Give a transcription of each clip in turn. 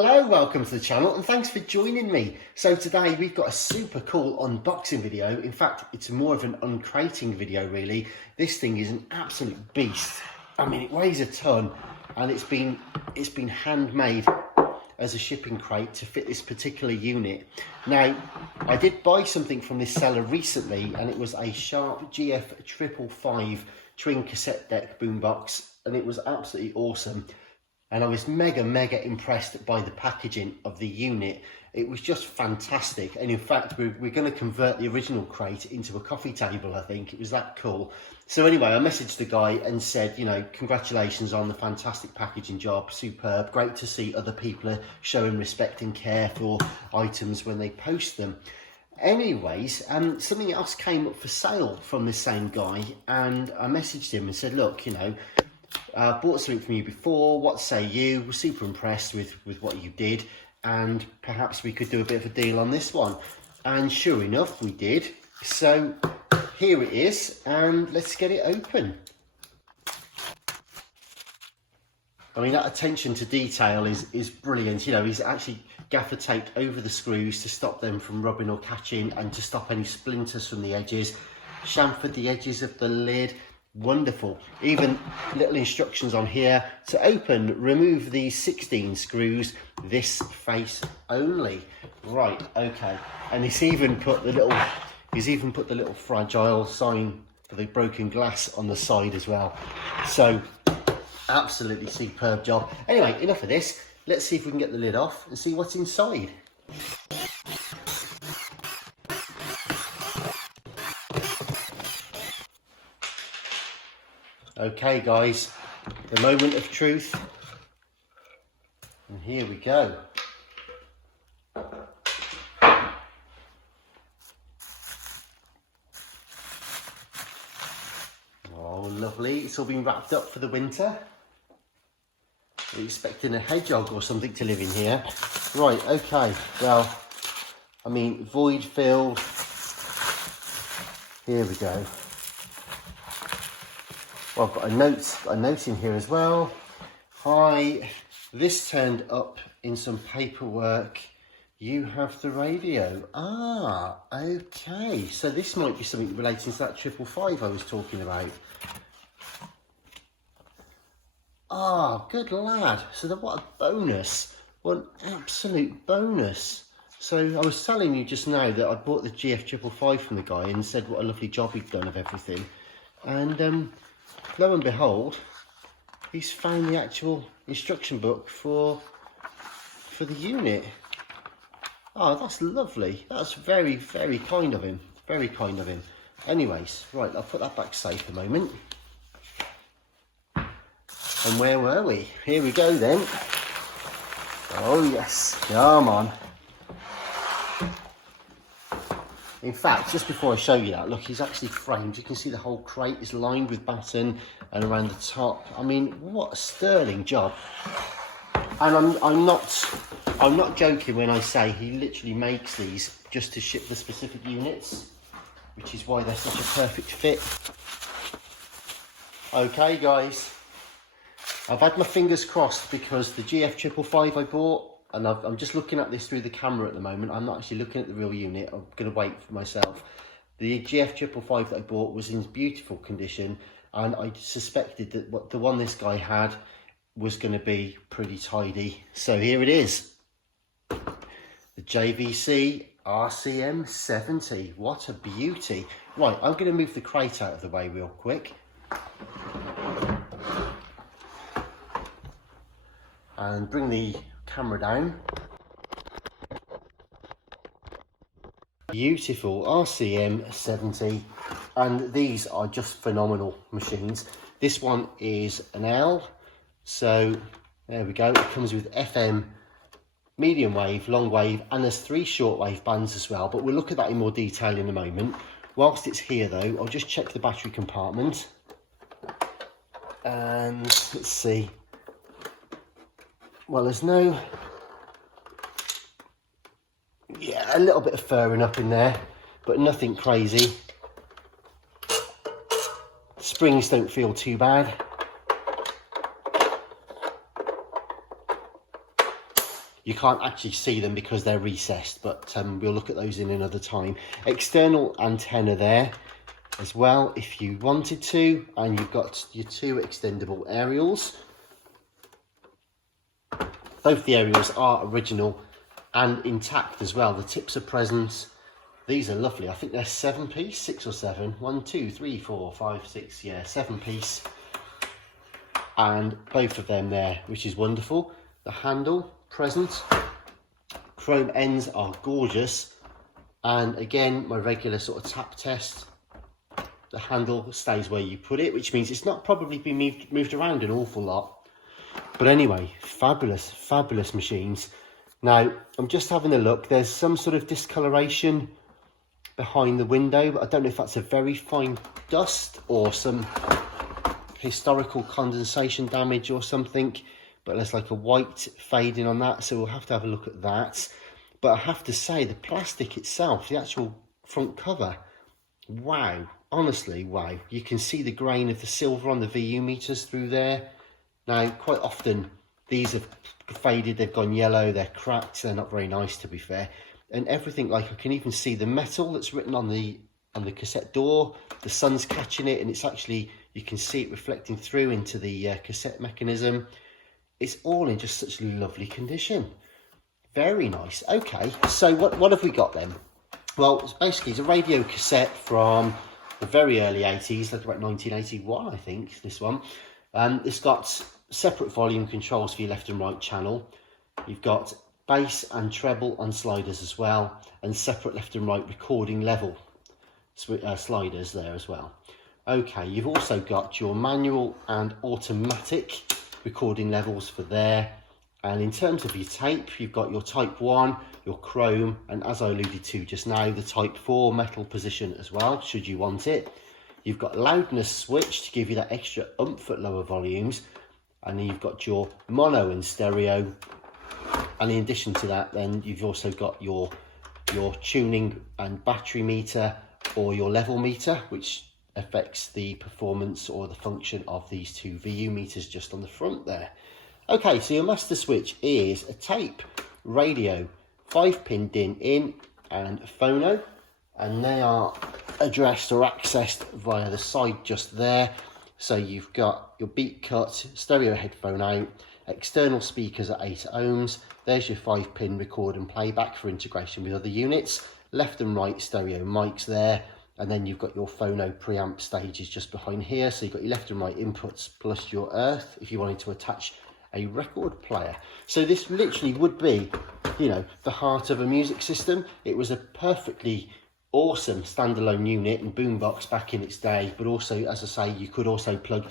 Hello, welcome to the channel and thanks for joining me. So today we've got a super cool unboxing video. In fact, it's more of an uncrating video really. This thing is an absolute beast. I mean, it weighs a ton and it's been handmade as a shipping crate to fit this particular unit. Now, I did buy something from this seller recently and it was a Sharp GF555 twin cassette deck boombox and it was absolutely awesome. And I was mega impressed by the packaging of the unit. It was just fantastic. And in fact, we're going to convert the original crate into a coffee table, I think. It was that cool. So anyway, I messaged the guy and said, you know, congratulations on the fantastic packaging job. Superb. Great to see other people are showing respect and care for items when they post them. Anyways, something else came up for sale from the same guy. And I messaged him and said, look, you know, bought something from you before, what say you? We're super impressed with what you did and perhaps we could do a bit of a deal on this one. And sure enough, we did. So here it is and let's get it open. I mean, that attention to detail is brilliant. You know, he's actually gaffer taped over the screws to stop them from rubbing or catching and to stop any splinters from the edges. Chamfered the edges of the lid. Wonderful. Even little instructions on here to open, remove these 16 screws, this face only. Right, okay. And he's even put the little fragile sign for the broken glass on the side as well. So absolutely superb job. Anyway, enough of this. Let's see if we can get the lid off and see what's inside. Okay guys, the moment of truth, and here we go. Oh lovely, it's all been wrapped up for the winter. We're expecting a hedgehog or something to live in here. Right, okay, well, I mean, void filled, here we go. Well, I've got a note in here as well. Hi, this turned up in some paperwork. You have the radio. Ah, okay. So this might be something relating to that 555 I was talking about. Ah, good lad. So what a bonus. What an absolute bonus. So I was telling you just now that I bought the GF555 from the guy and said what a lovely job he'd done of everything. And lo and behold, he's found the actual instruction book for the unit. Oh, that's lovely. That's very kind of him. Very kind of him. Anyways, right, I'll put that back safe a moment. And where were we? Here we go then. Oh yes, come on. In fact, just before I show you that, look, he's actually framed. You can see the whole crate is lined with batten and around the top. I mean, what a sterling job. And I'm not joking when I say he literally makes these just to ship the specific units, which is why they're such a perfect fit. Okay, guys, I've had my fingers crossed because the GF555 I bought, and I'm just looking at this through the camera at the moment. I'm not actually looking at the real unit. I'm going to wait for myself. The GF555 that I bought was in beautiful condition, and I suspected that the one this guy had was going to be pretty tidy. So here it is. The JVC RCM70. What a beauty. Right, I'm going to move the crate out of the way real quick. And bring the camera down. Beautiful RCM70, and these are just phenomenal machines. This one is an L, so there we go. It comes with FM, medium wave, long wave, and there's 3 shortwave bands as well, but we'll look at that in more detail in a moment. Whilst it's here though, I'll just check the battery compartment, and let's see. Well, there's no, yeah, a little bit of furring up in there, but nothing crazy. Springs don't feel too bad. You can't actually see them because they're recessed, but we'll look at those in another time. External antenna there as well, if you wanted to, and you've got your 2 extendable aerials. Both the aerials are original and intact as well. The tips are present. These are lovely. I think they're 7-piece, 6 or 7. 1, 2, 3, 4, 5, 6. Yeah, 7-piece. And both of them there, which is wonderful. The handle present. Chrome ends are gorgeous. And again, my regular sort of tap test. The handle stays where you put it, which means it's not probably been moved around an awful lot. But anyway, fabulous, fabulous machines. Now, I'm just having a look. There's some sort of discoloration behind the window, but I don't know if that's a very fine dust or some historical condensation damage or something. But there's like a white fading on that, so we'll have to have a look at that. But I have to say, the plastic itself, the actual front cover, wow. Honestly, wow. You can see the grain of the silver on the VU meters through there. Now, quite often, these have faded, they've gone yellow, they're cracked, they're not very nice, to be fair. And everything, like I can even see the metal that's written on the cassette door. The sun's catching it, and it's actually, you can see it reflecting through into the cassette mechanism. It's all in just such lovely condition. Very nice. Okay, so what have we got then? Well, it's a radio cassette from the very early 80s, like about 1981, I think, this one. It's got separate volume controls for your left and right channel. You've got bass and treble on sliders as well, and separate left and right recording level sliders there as well. Okay, you've also got your manual and automatic recording levels for there. And in terms of your tape, you've got your type 1, your chrome, and as I alluded to just now, the type 4 metal position as well, should you want it. You've got loudness switch to give you that extra oomph at lower volumes. And then you've got your mono and stereo. And in addition to that, then you've also got your tuning and battery meter, or your level meter, which affects the performance or the function of these 2 VU meters just on the front there. Okay, so your master switch is a tape, radio, 5-pin DIN in, and phono, and they are addressed or accessed via the side just there. So you've got your beat cut, stereo headphone out, external speakers at 8 ohms. There's your 5-pin record and playback for integration with other units. Left and right stereo mics there. And then you've got your phono preamp stages just behind here. So you've got your left and right inputs plus your earth if you wanted to attach a record player. So this literally would be, you know, the heart of a music system. It was a perfectly awesome standalone unit and boombox back in its day, but also, as I say, you could also plug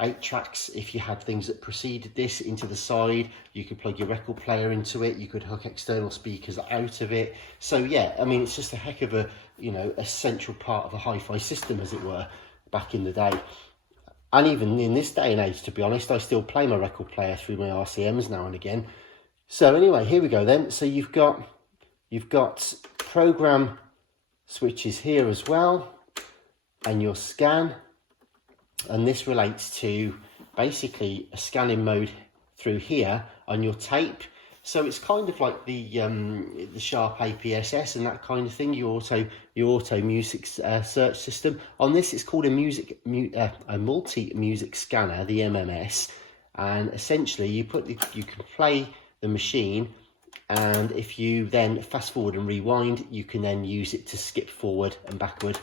8 tracks if you had things that preceded this into the side. You could plug your record player into it. You could hook external speakers out of it. So yeah, I mean, it's just a heck of a, you know, essential part of a hi-fi system, as it were, back in the day. And even in this day and age, to be honest, I still play my record player through my RCMs now and again. So anyway, here we go then. So you've got program switches here as well, and your scan. And this relates to basically a scanning mode through here on your tape. So it's kind of like the Sharp APSS and that kind of thing. Your auto music search system. On this, it's called a multi-music scanner, the MMS. And essentially, you can play the machine, and if you then fast forward and rewind, you can then use it to skip forward and backward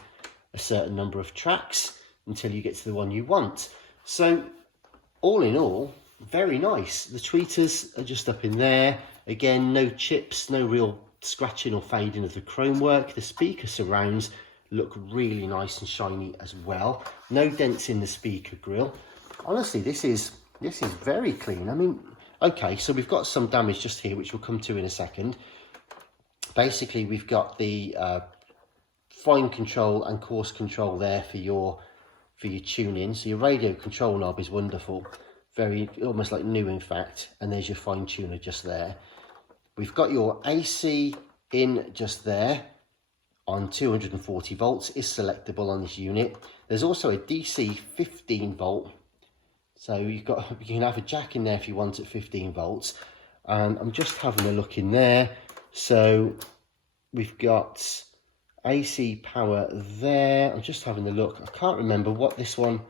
a certain number of tracks until you get to the one you want. So all in all, very nice. The tweeters are just up in there. Again, no chips, no real scratching or fading of the chrome work. The speaker surrounds look really nice and shiny as well. No dents in the speaker grille. Honestly, this is very clean. I mean, okay, so we've got some damage just here, which we'll come to in a second. Basically, we've got the fine control and coarse control there for your tuning. So your radio control knob is wonderful, very almost like new in fact, and there's your fine tuner just there. We've got your AC in just there on 240 volts, is selectable on this unit. There's also a DC 15 volt, so you can have a jack in there if you want at 15 volts. and I'm just having a look in there. So we've got AC power there. I'm just having a look. I can't remember what this one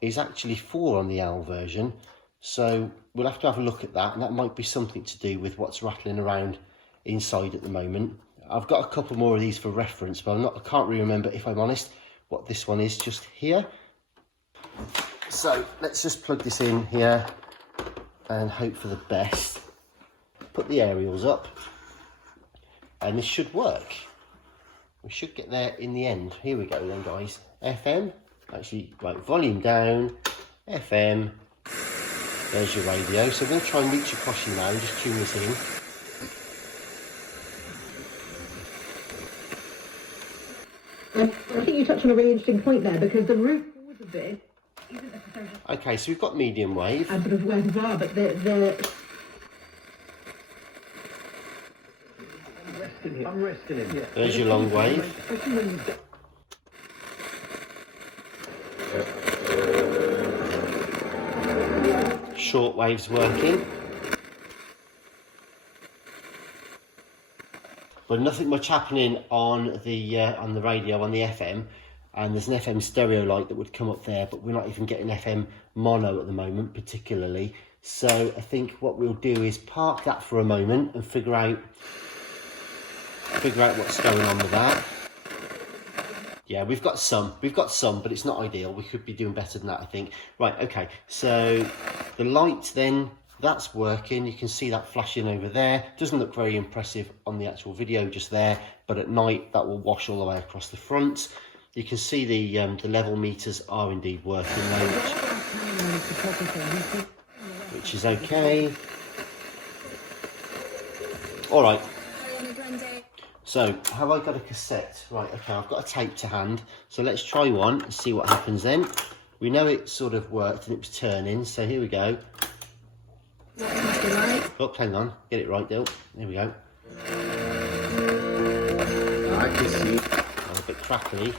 is actually for on the L version, so we'll have to have a look at that, and that might be something to do with what's rattling around inside at the moment. I've got a couple more of these for reference, but I can't really remember, if I'm honest, what this one is just here. So let's just plug this in here and hope for the best. Put the aerials up, and this should work. We should get there in the end. Here we go then, guys. FM, actually, right, volume down, FM, there's your radio. So I'm going to try and reach across you now and just tune this in. I think you touched on a really interesting point there, because the root cause of this isn't necessarily... Okay, so we've got medium wave. And sort of where to are, but I'm resting him. Yeah. There's your long wave. Short wave's working. But nothing much happening on the radio, on the FM, and there's an FM stereo light that would come up there, but we're not even getting FM mono at the moment particularly. So I think what we'll do is park that for a moment and figure out what's going on with that. Yeah, we've got some, but it's not ideal. We could be doing better than that, I think. Right, okay, so the light then, that's working. You can see that flashing over there. Doesn't look very impressive on the actual video just there, but at night that will wash all the way across the front. You can see the level meters are indeed working though, which is okay. All right. So, have I got a cassette? Right, okay, I've got a tape to hand. So let's try one and see what happens then. We know it sort of worked and it was turning, so here we go. Oh, hang on, get it right, Dill. There we go. I can see. Oh, a bit crackly.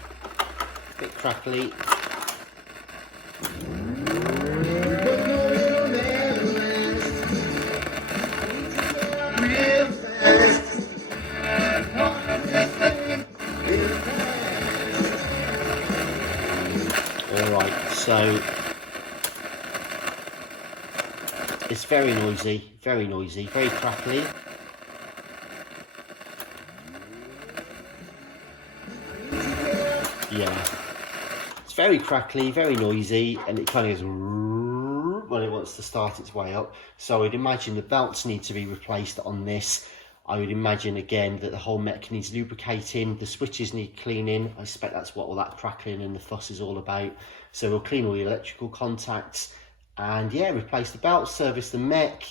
Alright, so it's very noisy, very crackly. Yeah, it's very crackly, very noisy, and it kind of goes when it wants to start its way up. So I'd imagine the belts need to be replaced on this. I would imagine again that the whole mech needs lubricating, the switches need cleaning. I suspect that's what all that crackling and the fuss is all about. So we'll clean all the electrical contacts and yeah, replace the belt, service the mech,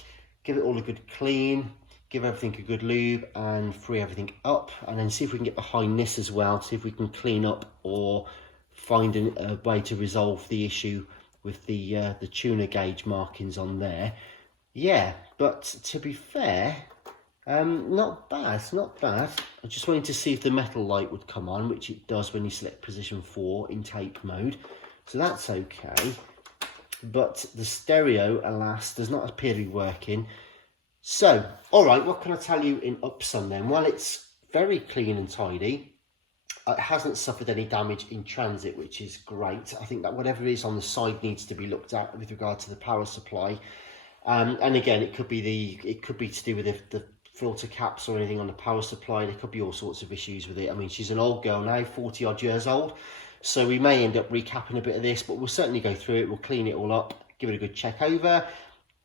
give it all a good clean, give everything a good lube and free everything up, and then see if we can get behind this as well, see if we can clean up or find a way to resolve the issue with the tuner gauge markings on there. Yeah, but to be fair, not bad. I just wanted to see if the metal light would come on, which it does when you select position 4 in tape mode. So that's okay. But the stereo, alas, does not appear to be working. So, all right, what can I tell you in Upsun then? Well, it's very clean and tidy. It hasn't suffered any damage in transit, which is great. I think that whatever is on the side needs to be looked at with regard to the power supply. And again, it could be to do with the filter caps or anything on the power supply. There could be all sorts of issues with it. I mean, she's an old girl now, 40 odd years old, so we may end up recapping a bit of this, but we'll certainly go through it. We'll clean it all up, give it a good check over,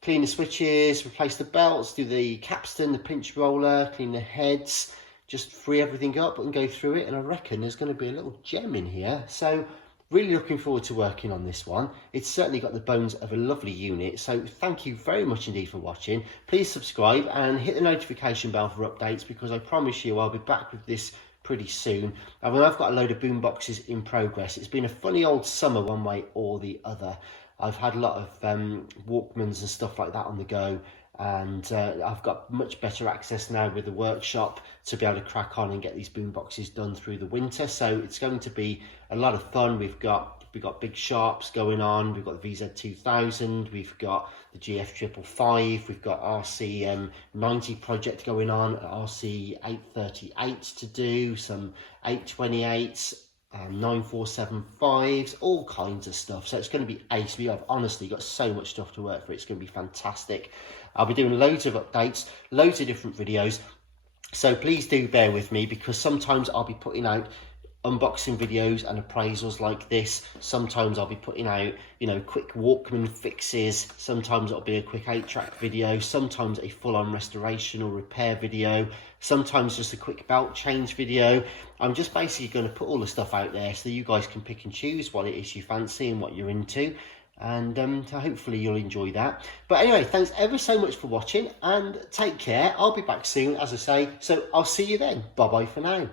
clean the switches, replace the belts, do the capstan, the pinch roller, clean the heads, just free everything up and go through it. And I reckon there's going to be a little gem in here. So really looking forward to working on this one. It's certainly got the bones of a lovely unit. So thank you very much indeed for watching. Please subscribe and hit the notification bell for updates, because I promise you I'll be back with this pretty soon. I mean, I've got a load of boom boxes in progress. It's been a funny old summer one way or the other. I've had a lot of Walkmans and stuff like that on the go, and I've got much better access now with the workshop to be able to crack on and get these boomboxes done through the winter. So it's going to be a lot of fun. We've got big sharps going on, we've got the VZ2000, we've got the GF555, we've got RCM70 project going on, RC-838 to do, some 828s, 9475s, all kinds of stuff. So it's going to be ace. We have honestly got so much stuff to work for. It's going to be fantastic. I'll be doing loads of updates, loads of different videos. So please do bear with me, because sometimes I'll be putting out unboxing videos and appraisals like this. Sometimes I'll be putting out, you know, quick Walkman fixes. Sometimes it'll be a quick 8-track video. Sometimes a full-on restoration or repair video. Sometimes just a quick belt change video. I'm just basically going to put all the stuff out there so you guys can pick and choose what it is you fancy and what you're into. And so hopefully you'll enjoy that. But anyway, thanks ever so much for watching, and take care. I'll be back soon, as I say. So I'll see you then. Bye bye for now.